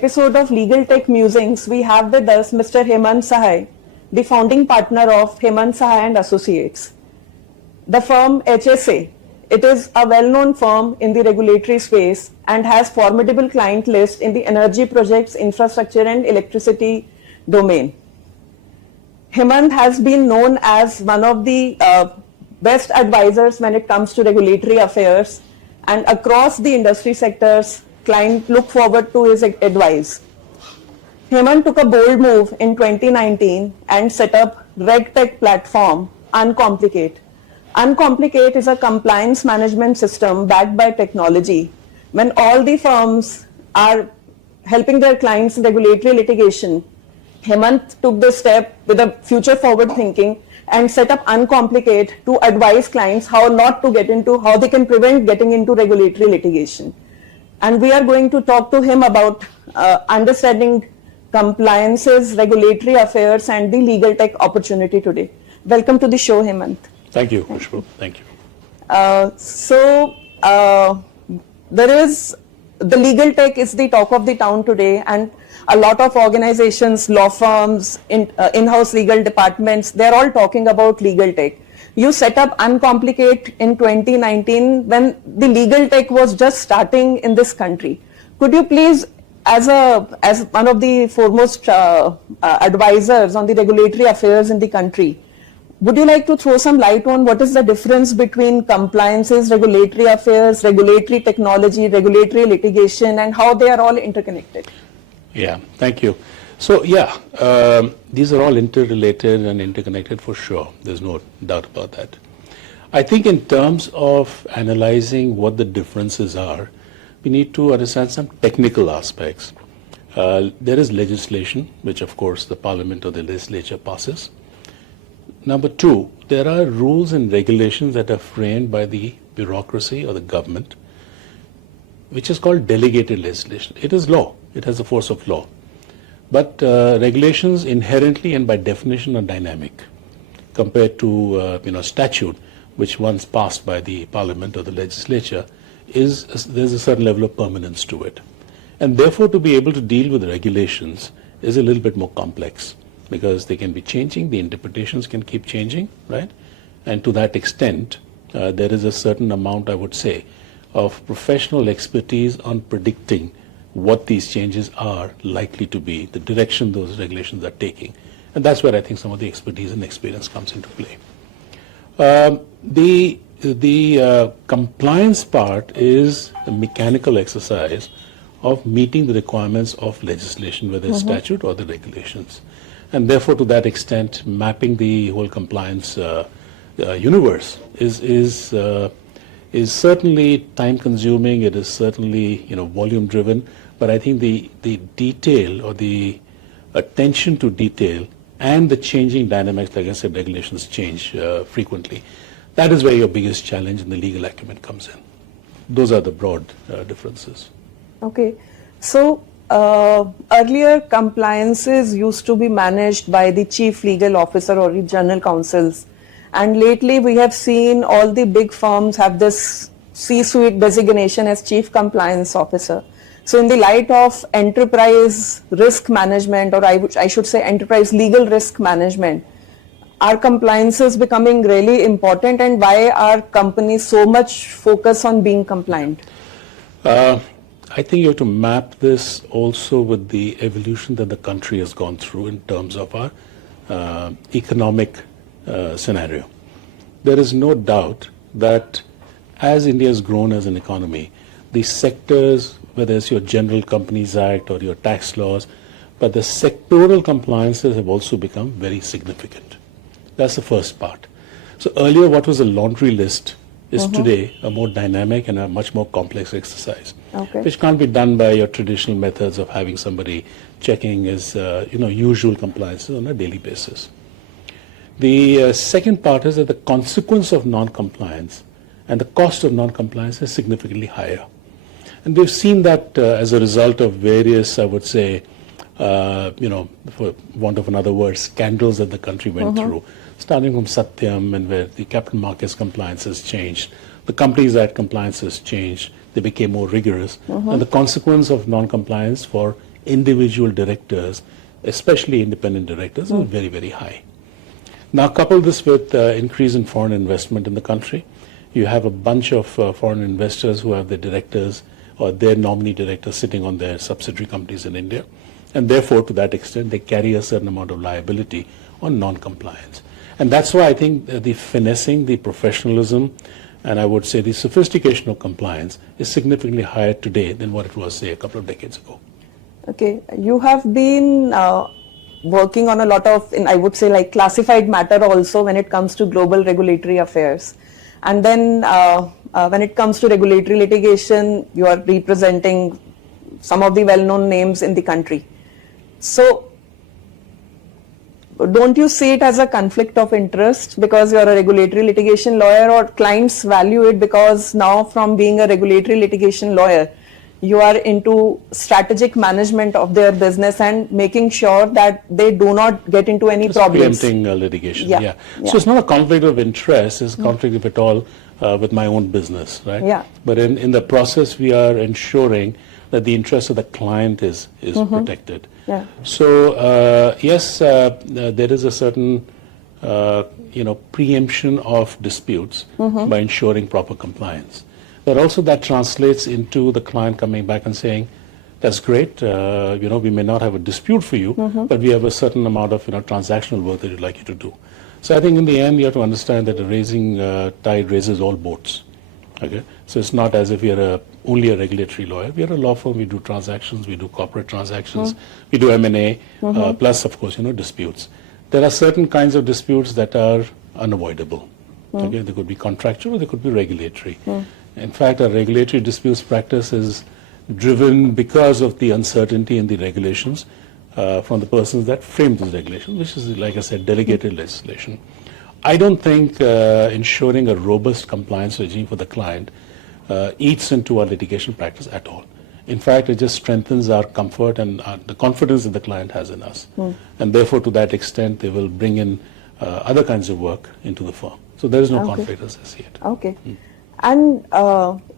episode of Legal Tech Musings, we have with us Mr. Hemant Sahai, the founding partner of Hemant Sahai and Associates. The firm HSA, it is a well-known firm in the regulatory space and has formidable client list in the energy projects, infrastructure and electricity domain. Hemant has been known as one of the best advisors when it comes to regulatory affairs, and across the industry sectors, clients look forward to his advice. Hemant took a bold move in 2019 and set up RegTech platform Uncomplicate. Uncomplicate is a compliance management system backed by technology. When all the firms are helping their clients in regulatory litigation, Hemant took this step with a future forward thinking and set up Uncomplicate to advise clients how not to get into, how they can prevent getting into regulatory litigation. And we are going to talk to him about understanding compliances, regulatory affairs and the legal tech opportunity today. Welcome to the show, Hemant. Thank you, Khushbu. Thank you. There is, the legal tech is the talk of the town today, and a lot of organizations, law firms, in-house legal departments, they're all talking about legal tech. You set up Uncomplicate in 2019 when the legal tech was just starting in this country. Could you please, as one of the foremost advisors on the regulatory affairs in the country, would you like to throw some light on what is the difference between compliances, regulatory affairs, regulatory technology, regulatory litigation, and how they are all interconnected? Yeah, thank you. So these are all interrelated and interconnected for sure. There's no doubt about that. I think in terms of analyzing what the differences are, we need to understand some technical aspects. There is legislation, which of course the Parliament or the legislature passes. Number two, there are rules and regulations that are framed by the bureaucracy or the government, which is called delegated legislation. It is law. It has the force of law. But regulations inherently and by definition are dynamic compared to statute, which once passed by the Parliament or the legislature, there's a certain level of permanence to it. And therefore, to be able to deal with regulations is a little bit more complex, because they can be changing, the interpretations can keep changing, right? And to that extent, there is a certain amount, I would say, of professional expertise on predicting what these changes are likely to be, the direction those regulations are taking. And that's where I think some of the expertise and experience comes into play. The compliance part is a mechanical exercise of meeting the requirements of legislation, whether it's statute or the regulations. And therefore, to that extent, mapping the whole compliance universe is certainly time-consuming. It is certainly volume-driven. But I think the detail or the attention to detail and the changing dynamics, like I said, regulations change frequently. That is where your biggest challenge in the legal acumen comes in. Those are the broad differences. Okay, so. Earlier, compliances used to be managed by the chief legal officer or the general counsels. And lately, we have seen all the big firms have this C-suite designation as chief compliance officer. So in the light of enterprise risk management, or I should say enterprise legal risk management, are compliances becoming really important, and why are companies so much focused on being compliant? I think you have to map this also with the evolution that the country has gone through in terms of our economic scenario. There is no doubt that as India has grown as an economy, the sectors, whether it's your General Companies Act or your tax laws, but the sectoral compliances have also become very significant. That's the first part. So earlier, what was a laundry list is today a more dynamic and a much more complex exercise, which can't be done by your traditional methods of having somebody checking his usual compliances on a daily basis. The second part is that the consequence of non-compliance and the cost of non-compliance is significantly higher. And we've seen that as a result of various, I would say, for want of another word, scandals that the country went through, starting from Satyam, and where the capital markets compliance has changed, the Companies Act compliance has changed, they became more rigorous, and the consequence of non-compliance for individual directors, especially independent directors, is very, very high. Now, couple this with increase in foreign investment in the country. You have a bunch of foreign investors who have their directors or their nominee directors sitting on their subsidiary companies in India. And therefore, to that extent, they carry a certain amount of liability on non-compliance. And that's why I think the finessing, the professionalism, and I would say the sophistication of compliance is significantly higher today than what it was, say, a couple of decades ago. Okay, you have been working on a lot of, I would say, like classified matter also when it comes to global regulatory affairs. And then when it comes to regulatory litigation, you are representing some of the well-known names in the country. So, don't you see it as a conflict of interest because you're a regulatory litigation lawyer, or clients value it because now from being a regulatory litigation lawyer, you are into strategic management of their business and making sure that they do not get into any problems? Preempting litigation, yeah. So it's not a conflict of interest, it's a conflict, if at all, with my own business, right? Yeah. But in the process, we are ensuring that the interest of the client is protected. Yeah. So yes, there is a certain preemption of disputes by ensuring proper compliance. But also that translates into the client coming back and saying, that's great, we may not have a dispute for you, but we have a certain amount of transactional work that we'd like you to do. So I think in the end, you have to understand that the raising tide raises all boats. Okay, so it's not as if we are only a regulatory lawyer. We are a law firm. We do transactions. We do corporate transactions. We do M&A, plus, of course, disputes. There are certain kinds of disputes that are unavoidable. Okay, they could be contractual, or they could be regulatory. In fact, our regulatory disputes practice is driven because of the uncertainty in the regulations from the persons that frame those regulations, which is, like I said, delegated legislation. I don't think ensuring a robust compliance regime for the client eats into our litigation practice at all. In fact, it just strengthens our comfort and the confidence that the client has in us. And therefore, to that extent, they will bring in other kinds of work into the firm. So there is no conflict as I see it. Okay. And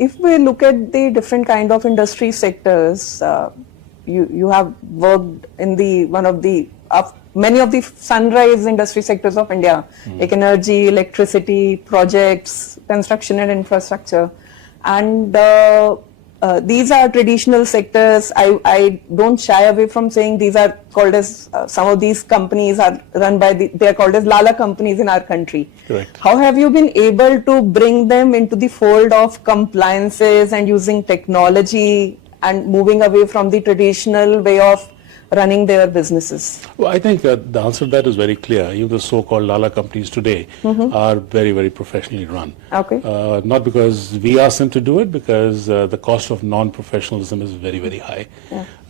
if we look at the different kind of industry sectors, you have worked in many of the sunrise industry sectors of India, like energy, electricity, projects, construction and infrastructure. And these are traditional sectors. I don't shy away from saying these are called as, some of these companies are run by, they are called as Lala companies in our country. Correct. How have you been able to bring them into the fold of compliances and using technology and moving away from the traditional way of running their businesses? Well, I think the answer to that is very clear. Even the so-called Lala companies today are very, very professionally run. Okay. Not because we ask them to do it, because the cost of non-professionalism is very, very high.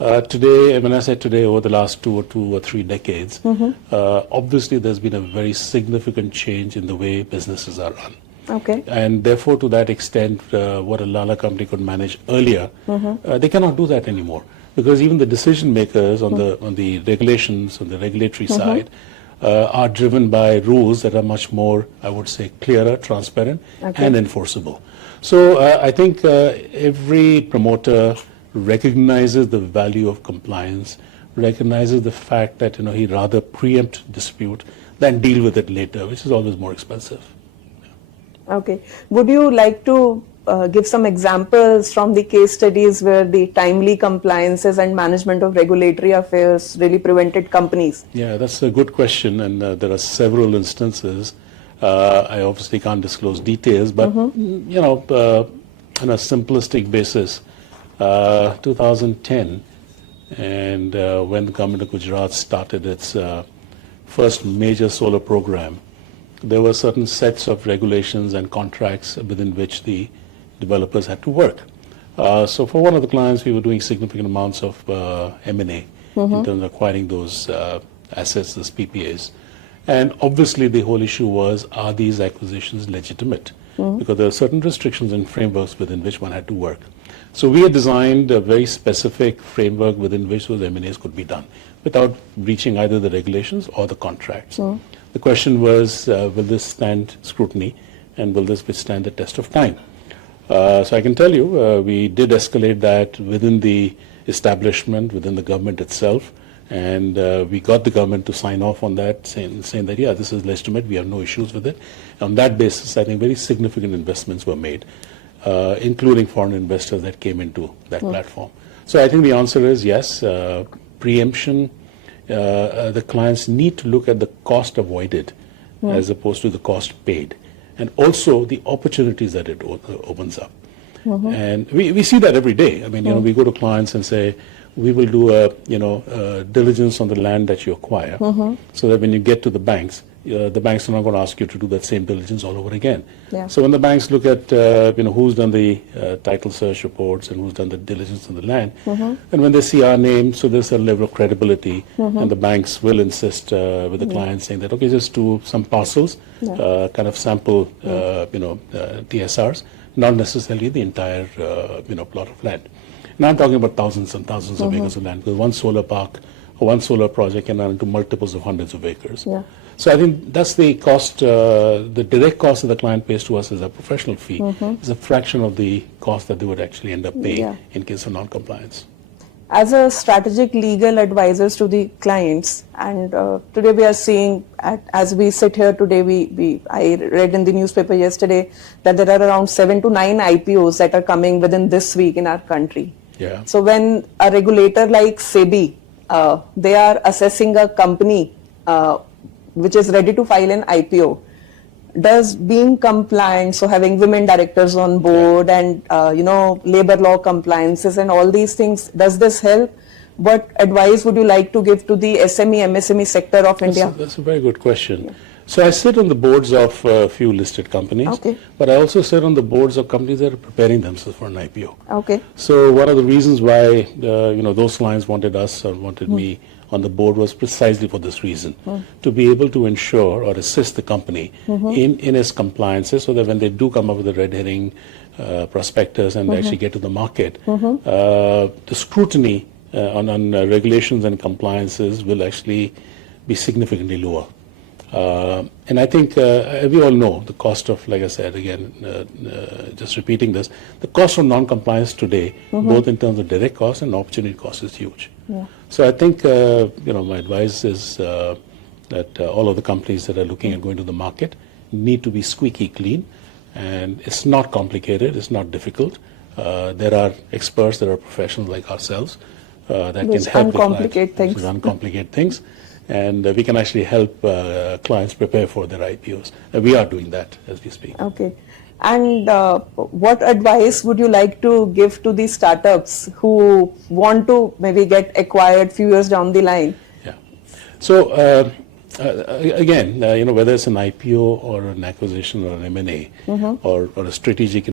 Today, when I say today, over the last two or three decades, obviously there's been a very significant change in the way businesses are run. Okay. And therefore, to that extent, what a Lala company could manage earlier, they cannot do that anymore. Because even the decision makers on the regulations, on the regulatory side, are driven by rules that are much more, I would say, clearer, transparent, and enforceable. So I think every promoter recognizes the value of compliance, recognizes the fact that he'd rather preempt dispute than deal with it later, which is always more expensive. Okay. Would you like to give some examples from the case studies where the timely compliances and management of regulatory affairs really prevented companies? Yeah, that's a good question, and there are several instances. I obviously can't disclose details, but on a simplistic basis, 2010, and when the government of Gujarat started its first major solar program, there were certain sets of regulations and contracts within which the developers had to work. So for one of the clients, we were doing significant amounts of M&A in terms of acquiring those assets, those PPAs. And obviously the whole issue was, are these acquisitions legitimate? Because there are certain restrictions and frameworks within which one had to work. So we had designed a very specific framework within which those M&As could be done without breaching either the regulations or the contracts. The question was, will this stand scrutiny and will this withstand the test of time? So I can tell you, we did escalate that within the establishment within the government itself. And we got the government to sign off on that, saying that, yeah, this is legitimate, we have no issues with it. On that basis, I think very significant investments were made, including foreign investors that came into that platform. So I think the answer is yes, preemption, the clients need to look at the cost avoided as opposed to the cost paid, and also the opportunities that it opens up. And we see that every day. I mean, we go to clients and say, we will do a diligence on the land that you acquire, so that when you get to the banks are not going to ask you to do that same diligence all over again. Yeah. So when the banks look at who's done the title search reports and who's done the diligence on the land, and when they see our name, so there's a level of credibility, and the banks will insist with the client saying that, okay, just do some parcels, kind of sample TSRs, not necessarily the entire plot of land. Now I'm talking about thousands and thousands of acres of land, because one solar park or one solar project can run into multiples of hundreds of acres. Yeah. So I think that's the cost, the direct cost that the client pays to us as a professional fee is a fraction of the cost that they would actually end up paying in case of non-compliance. As a strategic legal advisors to the clients, and today we are seeing, as we sit here today, I read in the newspaper yesterday that there are around 7 to 9 IPOs that are coming within this week in our country. Yeah. So when a regulator like SEBI, they are assessing a company which is ready to file an IPO, does being compliant, so having women directors on board and labor law compliances and all these things, does this help? What advice would you like to give to the SME, MSME sector of India? That's a very good question. Yeah. So I sit on the boards of a few listed companies, but I also sit on the boards of companies that are preparing themselves for an IPO. Okay. So one of the reasons why those clients wanted us or wanted me on the board was precisely for this reason, to be able to ensure or assist the company in its compliances, so that when they do come up with a red herring prospectus and they actually get to the market, the scrutiny on regulations and compliances will actually be significantly lower. And I think we all know the cost of, like I said, again, just repeating this, the cost of non-compliance today, both in terms of direct cost and opportunity cost, is huge. Yeah. So I think, my advice is that all of the companies that are looking at going to the market need to be squeaky clean, and it's not complicated, it's not difficult. There are experts, there are professionals like ourselves that can help uncomplicate things. And we can actually help clients prepare for their IPOs. We are doing that as we speak. Okay. And what advice would you like to give to the startups who want to maybe get acquired few years down the line? Yeah. So again, whether it's an IPO or an acquisition or an M&A or a strategic